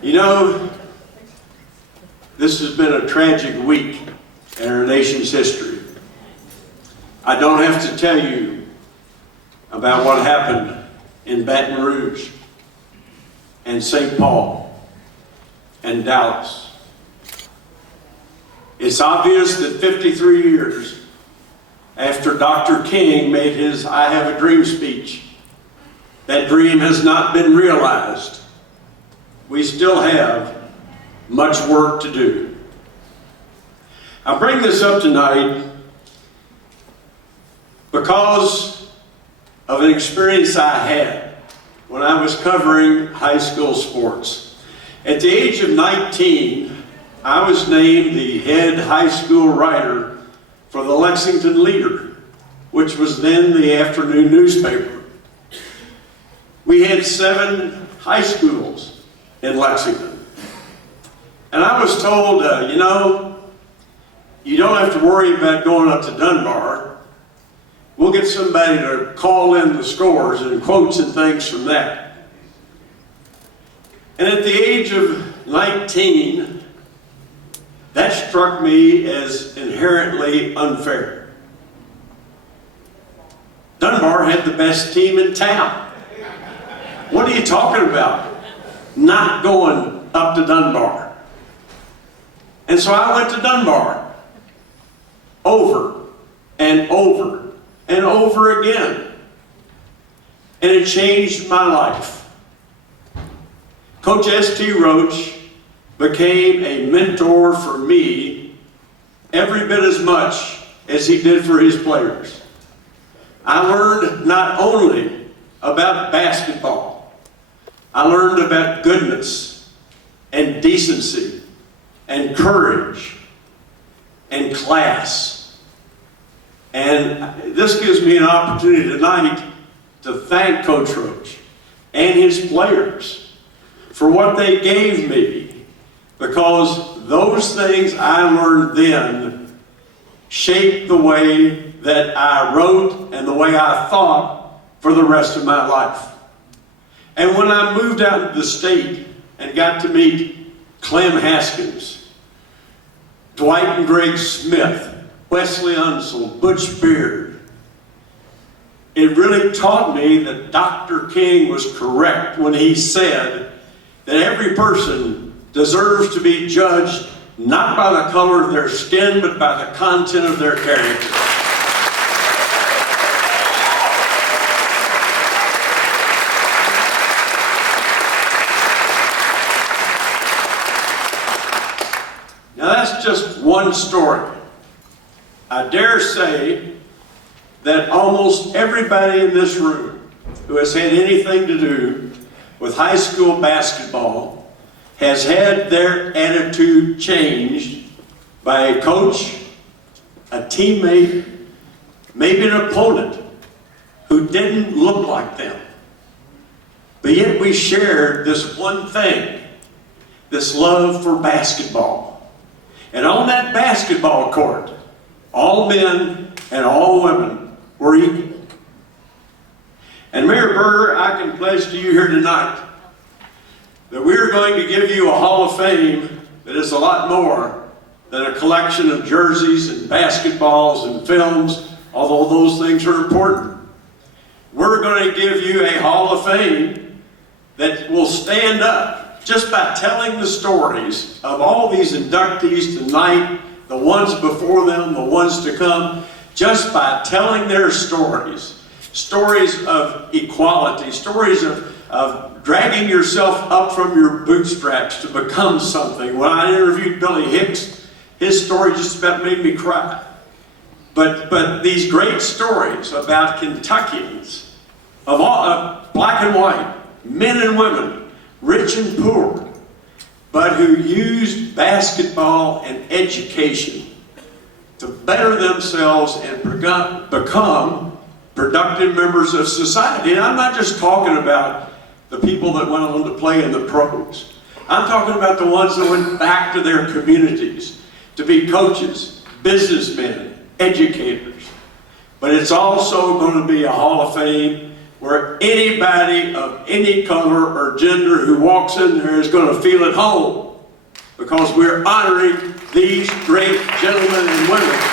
You know, this has been a tragic week in our nation's history. I don't have to tell you about what happened in Baton Rouge and St. Paul and Dallas. It's obvious that 53 years after Dr. King made his I Have a Dream speech, that dream has not been realized. We still have much work to do. I bring this up tonight because of an experience I had when I was covering high school sports. At the age of 19, I was named the head high school writer for the Lexington Leader, which was then the afternoon newspaper. We had 7 high schools in Lexington. And I was told, you know, you don't have to worry about going up to Dunbar. We'll get somebody to call in the scores and quotes and things from that. And at the age of 19, that struck me as inherently unfair. Dunbar had the best team in town. What are you talking about? Not going up to Dunbar. And so I went to Dunbar over and over and over again. And it changed my life. Coach S.T. Rouge became a mentor for me every bit as much as he did for his players. I learned not only about basketball, I learned about goodness and decency and courage and class. And this gives me an opportunity tonight to thank Coach Rouge and his players for what they gave me, because those things I learned then shaped the way that I wrote and the way I thought for the rest of my life. And when I moved out of the state and got to meet Clem Haskins, Dwight and Greg Smith, Wesley Unseld, Butch Beard, it really taught me that Dr. King was correct when he said that every person deserves to be judged not by the color of their skin, but by the content of their character. Now that's just one story. I dare say that almost everybody in this room who has had anything to do with high school basketball has had their attitude changed by a coach, a teammate, maybe an opponent who didn't look like them. But yet we shared this one thing, this love for basketball. And on that basketball court, all men and all women were equal. And Mayor Berger, I can pledge to you here tonight that we're going to give you a Hall of Fame that is a lot more than a collection of jerseys and basketballs and films, although those things are important. We're going to give you a Hall of Fame that will stand up just by telling the stories of all these inductees tonight, the ones before them, the ones to come, just by telling their stories. Stories of equality, stories of dragging yourself up from your bootstraps to become something. When I interviewed Billy Hicks, his story just about made me cry. But these great stories about Kentuckians, of all, black and white, men and women, rich and poor, but who used basketball and education to better themselves and become productive members of society. And I'm not just talking about the people that went on to play in the pros. I'm talking about the ones that went back to their communities to be coaches, businessmen, educators. But it's also going to be a Hall of Fame where anybody of any color or gender who walks in there is going to feel at home, because we're honoring these great gentlemen and women